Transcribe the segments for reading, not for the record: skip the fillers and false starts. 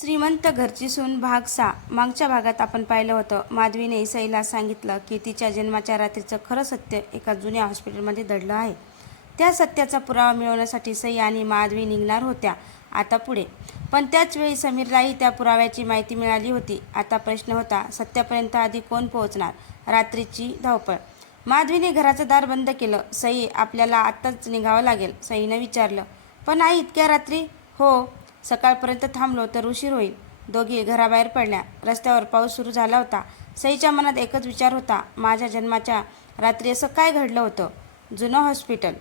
श्रीमंत घरची सून भाग 6. मागच्या भागात आपण पाहिलं होतं, माधवीने सईला सांगितलं की तिच्या जन्माच्या रात्रीचं खरं सत्य एका जुन्या हॉस्पिटलमध्ये दडलं आहे. त्या सत्याचा पुरावा मिळवण्यासाठी सई आणि माधवी निघणार होत्या आता पुढे. पण त्याच वेळी समीरलाही त्या पुराव्याची माहिती मिळाली होती. आता प्रश्न होता, सत्यापर्यंत आधी कोण पोहोचणार? रात्रीची धावपळ. माधवीने घराचं दार बंद केलं. सई, आपल्याला आत्ताच निघावं लागेल. सईनं विचारलं. पण आई, इतक्या रात्री? हो, सकाळपर्यंत थांबलो तर उशीर होईल. दोघी घराबाहेर पडल्या. रस्त्यावर पाऊस सुरू झाला होता. सईच्या मनात एकच विचार होता, माझ्या जन्माच्या रात्री असं काय घडलं होतं? जुनं हॉस्पिटल.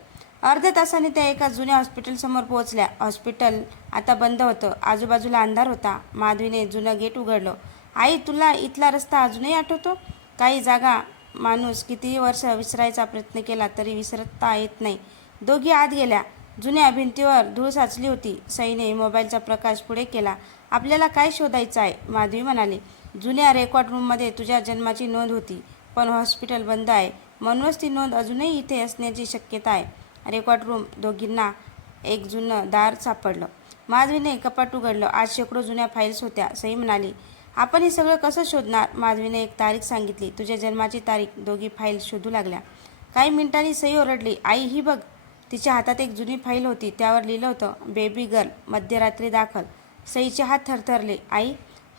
अर्ध्या तासाने त्या एका जुन्या हॉस्पिटलसमोर पोहोचल्या. हॉस्पिटल आता बंद होतं. आजूबाजूला अंधार होता. माधवीने जुनं गेट उघडलं. आई, तुला इथला रस्ता अजूनही आठवतो? काही जागा माणूस कितीही वर्ष विसरायचा प्रयत्न केला तरी विसरता येत नाही. दोघी आत गेल्या. जुन्या भिंतीवर धूळ साचली होती. सईने मोबाईलचा प्रकाश पुढे केला. आपल्याला काय शोधायचं आहे? माधवी म्हणाली. जुन्या रेकॉर्ड रूममध्ये तुझ्या जन्माची नोंद होती, पण हॉस्पिटल बंद आहे, म्हणूनच ती नोंद अजूनही इथे असण्याची शक्यता आहे. Record room. दोघींना एक जुनं दार सापडलं. माधवीने कपाट उघडलं. आज शेकडो जुन्या फाईल्स होत्या. सई म्हणाली, आपण हे सगळं कसं शोधणार? माधवीने एक तारीख सांगितली, तुझ्या जन्माची तारीख. दोघी फाईल शोधू लागल्या. काही मिनिटांनी सई ओरडली, आई, ही बघ. तिच्या हातात एक जुनी फाईल होती. त्यावर लिहिलं होतं, बेबी गर्ल, मध्यरात्री दाखल. सईचे हात थरथरले. आई,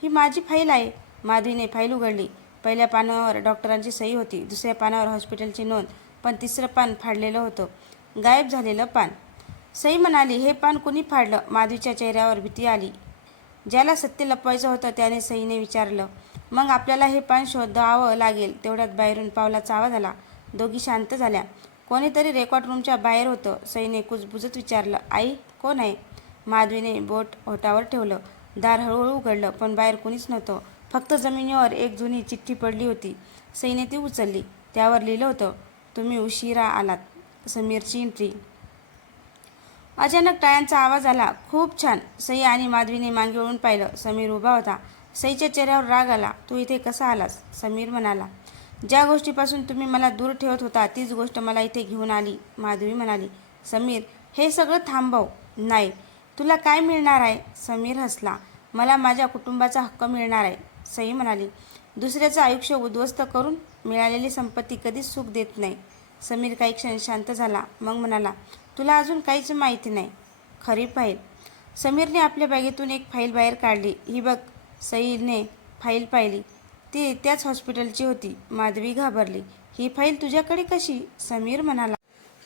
ही माझी फाईल आहे. माधवीने फाईल उघडली. पहिल्या पानावर डॉक्टरांची सही होती. दुसऱ्या पानावर हॉस्पिटलची नोंद. पण तिसरं पान फाडलेलं होतं. गायब झालेलं पान. सई म्हणाली, हे पान कुणी फाडलं? माधवीच्या चेहऱ्यावर भीती आली. ज्याला सत्य लपवायचं होतं त्याने. सईने विचारलं, मग आपल्याला हे पान शोधावं लागेल. तेवढ्यात बाहेरून पावलाचा आवाज आला. दोघी शांत झाल्या. कोणीतरी रेकॉर्ड रूमच्या बाहेर होतं. सईने कुजबुजत विचारलं, आई, कोण आहे? माधवीने बोट ओठावर ठेवलं. दार हळूहळू उघडलं, पण बाहेर कुणीच नव्हतं. फक्त जमिनीवर एक जुनी चिठ्ठी पडली होती. सईने ती उचलली. त्यावर लिहिलं होतं, तुम्ही उशिरा आलात. समीरची एंट्री. अचानक टाळ्यांचा आवाज आला. खूप छान. सई आणि माधवीने मागे वळून पाहिलं. समीर उभा होता. सईच्या चेहऱ्यावर राग आला. तू इथे कसा आलास? समीर म्हणाला, ज्या गोष्टीपासून तुम्ही मला दूर ठेवत होता तीच गोष्ट मला इथे घेऊन आली. माधवी म्हणाली. समीर, हे सगळं थांबव. नाही. तुला काय मिळणार आहे? समीर हसला. मला माझ्या कुटुंबाचा हक्क मिळणार आहे. सई म्हणाली, दुसऱ्याचं आयुष्य उद्ध्वस्त करून मिळालेली संपत्ती कधीच सुख देत नाही. समीर काही क्षण शांत झाला. मग म्हणाला, तुला अजून काहीच माहिती नाही. खरी फाईल. समीरने आपल्या बॅगेतून एक फाईल बाहेर काढली. ही बघ. सईने फाईल पाहिली. ती त्याच हॉस्पिटलची होती. माधवी घाबरली. ही फाईल तुझ्याकडे कशी? समीर म्हणाला,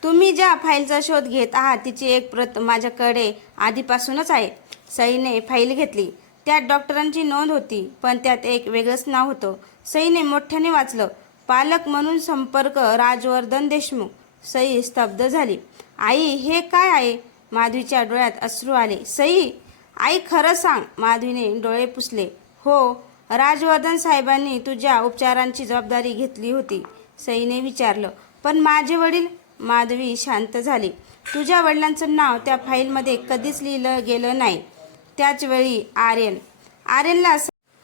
तुम्ही ज्या फाईलचा शोध घेत आहात तिची एक प्रत माझ्याकडे आधीपासूनच आहे. सईने फाईल घेतली. त्यात डॉक्टरांची नोंद होती, पण त्यात एक वेगळंच नाव होतं. सईने मोठ्याने वाचलं, पालक म्हणून संपर्क राजवर्धन देशमुख. सई स्तब्ध झाली. आई, हे काय आहे? माधवीच्या डोळ्यात अश्रू आले. सई, आई, खरं सांग. माधवीने डोळे पुसले. हो, राजवर्धन साहेबांनी तुझ्या उपचारांची जबाबदारी घेतली होती. सईने विचारलं, पण माझे वडील? माधवी शांत झाली. तुझ्या वडिलांचं नाव त्या फाईलमध्ये कधीच लिहिलं गेलं नाही. त्याच वेळी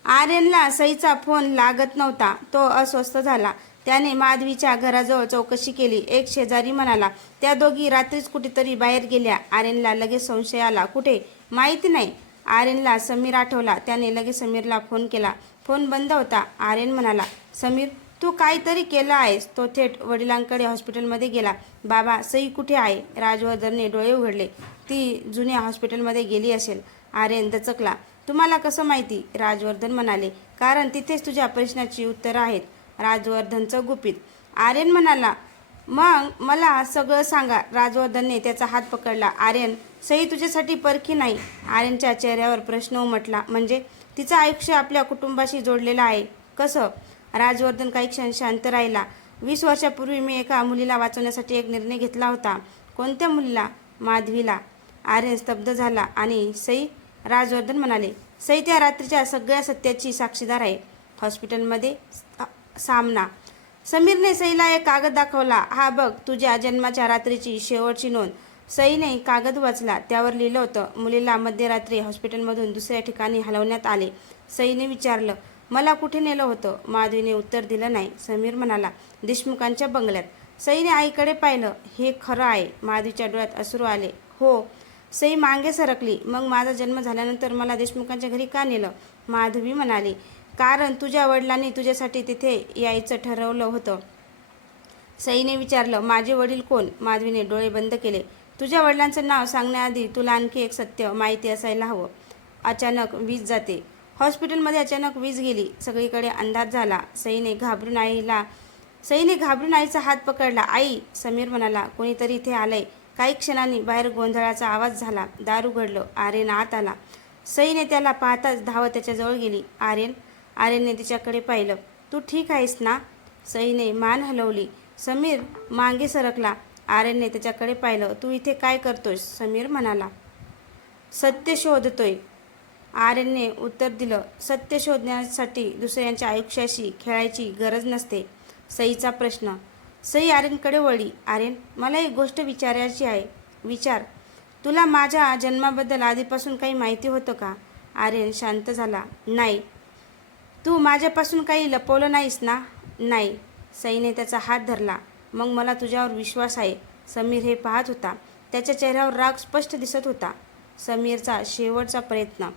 आर्यनला सईचा फोन लागत नव्हता. तो अस्वस्थ झाला. त्याने माधवीच्या घराजवळ चौकशी केली. एक शेजारी म्हणाला, त्या दोघी रात्रीच कुठेतरी बाहेर गेल्या. आर्यनला लगेच संशय आला. कुठे? माहिती नाही. आर्यनला समीर आठवला. त्याने लगेच समीरला फोन केला. फोन बंद होता. आर्यन म्हणाला, समीर, तू काहीतरी केलं आहेस. तो थेट वडिलांकडे हॉस्पिटलमध्ये गेला. बाबा, सई कुठे आहे? राजवर्धनने डोळे उघडले. ती जुन्या हॉस्पिटलमध्ये गेली असेल. आर्यन दचकला. तुम्हाला कसं माहिती? राजवर्धन म्हणाले, कारण तिथेच तुझ्या प्रश्नाची उत्तरं आहेत. राजवर्धनचं गुपित. आर्यन म्हणाला, मग मला सगळं सांगा. राजवर्धनने त्याचा हात पकडला. आर्यन, सई तुझ्यासाठी परखी नाही. आर्यनच्या चेहऱ्यावर प्रश्न उमटला. म्हणजे? तिचं आयुष्य आपल्या कुटुंबाशी जोडलेलं आहे. कसं? राजवर्धन काही क्षण शांत राहिला. 20 वर्षापूर्वी मी एका मुलीला वाचवण्यासाठी एक निर्णय घेतला होता. कोणत्या मुलीला? माधवीला. आर्यन स्तब्ध झाला. आणि सई? राजवर्धन म्हणाले, सई त्या रात्रीच्या सगळ्या सत्याची साक्षीदार आहे. हॉस्पिटलमध्ये सामना. समीरने सईला एक कागद दाखवला. हा बघ, तुझ्या जन्माच्या रात्रीची शेवटची नोंद. सईने कागद वाचला. त्यावर लिहिलं होतं, मुलीला मध्यरात्री हॉस्पिटलमधून दुसऱ्या ठिकाणी हलवण्यात आले. सईने विचारलं, मला कुठे नेलं होतं? माधवीने उत्तर दिलं नाही. समीर म्हणाला, देशमुखांच्या बंगल्यात. सईने आईकडे पाहिलं. हे खरं आहे. माधवीच्या डोळ्यात अश्रू आले. हो, सई मागे सरकली. मग माझा जन्म झाल्यानंतर मला देशमुखांच्या घरी का नेलं? माधवी म्हणाली. कारण तुझ्या वडिलांनी तुझ्यासाठी तिथे यायचं ठरवलं होतं. सईने विचारलं. माझे वडील कोण? माधवीने डोळे बंद केले. तुझ्या वडिलांचं नाव सांगण्याआधी तुला आणखी एक सत्य माहिती असायला हवं. अचानक वीज जाते. हॉस्पिटलमध्ये अचानक वीज गेली. सगळीकडे अंधार झाला. सईने घाबरून आईचा हात पकडला. आई, समीर म्हणाला. कोणीतरी इथे आलंय. काही क्षणांनी बाहेर गोंधळाचा आवाज झाला. दार उघडलं. आर्यन आत आला. सईने त्याला पाहताच धावत त्याच्याजवळ गेली. आर्यनने तिच्याकडे पाहिलं. तू ठीक आहेस ना? सईने मान हलवली. समीर मागे सरकला. आर्यनने त्याच्याकडे पाहिलं. तू इथे काय करतोयस? समीर म्हणाला. सत्य शोधतोय. आर्यनने उत्तर दिलं. सत्य शोधण्यासाठी दुसऱ्यांच्या आयुष्याशी खेळायची गरज नसते. सईचा प्रश्न. सई आर्यनकडे वळली. आर्यन, मला एक गोष्ट विचारायची आहे. विचार. तुला माझ्या जन्माबद्दल आधीपासून काही माहिती होतं का? आर्यन शांत झाला. नाही. तू माझ्यापासून काही लपवलं नाहीस ना? नाही. सईने त्याचा हात धरला. मग मला तुझ्यावर विश्वास आहे. समीर हे पाहत होता. त्याच्या चेहऱ्यावर राग स्पष्ट दिसत होता. समीरचा शेवटचा प्रयत्न.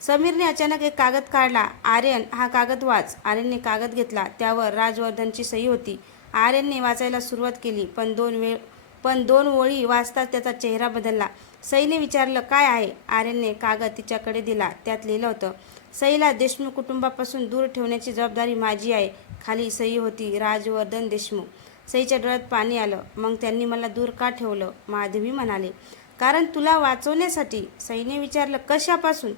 समीरने अचानक एक कागद काढला. आर्यन, हा कागद वाच. आर्यनने कागद घेतला. त्यावर राजवर्धनची सही होती. आर्यनने वाचायला सुरुवात केली. पण दोन ओळी वाचताच त्याचा चेहरा बदलला. सईने विचारलं. काय आहे? आर्यनने कागद तिच्याकडे दिला. त्यात लिहिलं होतं. सईला देशमुख कुटुंबापासून दूर ठेवण्याची जबाबदारी माझी आहे. खाली सई होती. राजवर्धन देशमुख. सईच्या डोळ्यात पाणी आलं. मग त्यांनी मला दूर का ठेवलं? माधवी म्हणाले. कारण तुला वाचवण्यासाठी. सईने विचारलं. कशापासून?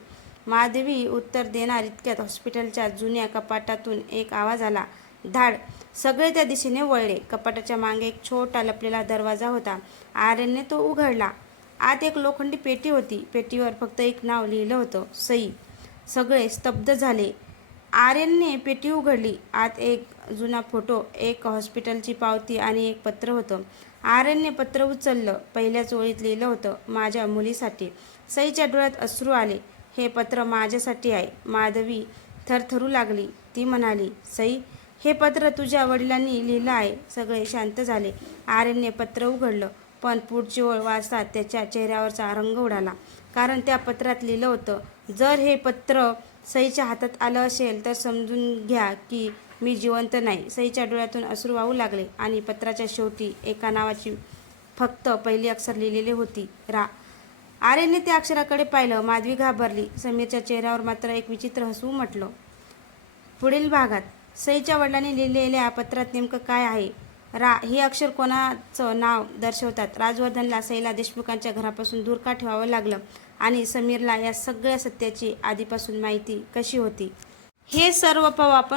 माधवी उत्तर देणार इतक्यात हॉस्पिटलच्या जुन्या कपाटातून एक आवाज आला. धाड. सगळे त्या दिशेने वळले. कपाटाच्या मागे एक छोटा लपलेला दरवाजा होता. आर्यनने तो उघडला. आत एक लोखंडी पेटी होती. पेटीवर फक्त एक नाव लिहिलं होतं. सई. सगळे स्तब्ध झाले. आर्यनने पेटी उघडली. आत एक जुना फोटो, एक हॉस्पिटलची पावती आणि एक पत्र होतं. आर्यनने पत्र उचललं. पहिल्याच ओळीत लिहिलं होतं. माझ्या मुलीसाठी. सईच्या डोळ्यात अश्रू आले. हे पत्र माझ्यासाठी आहे. माधवी थरथरू लागली. ती म्हणाली. सई, हे पत्र तुझ्या वडिलांनी लिहिलं आहे. सगळे शांत झाले. आर्यनने पत्र उघडलं. पण पुढची ओळ वाचताच त्याच्या चेहऱ्यावरचा रंग उडाला. कारण त्या पत्रात लिहिलं होतं. जर हे पत्र सईच्या हातात आलं असेल तर समजून घ्या की मी जिवंत नाही. सईच्या डोळ्यातून अश्रू वाहू लागले आणि पत्राच्या शेवटी एका नावाची फक्त पहिली अक्षर लिहिलेली होती. रा. आर्यनने त्या अक्षराकडे पाहिलं. माधवी घाबरली. समीरच्या चेहऱ्यावर मात्र एक विचित्र हसू उमटलं. पुढील भागात. सईच्या वडिलांनी लिहिलेल्या पत्रात नेमकं काय आहे? रा ही अक्षर कोणाचं नाव दर्शवतात? राजवर्धनला सईला देशमुखांच्या घरापासून दूर का ठेवावं लागलं? आणि समीरला या सगळ्या सत्याची आधीपासून माहिती कशी होती? हे सर्व पाहू आपण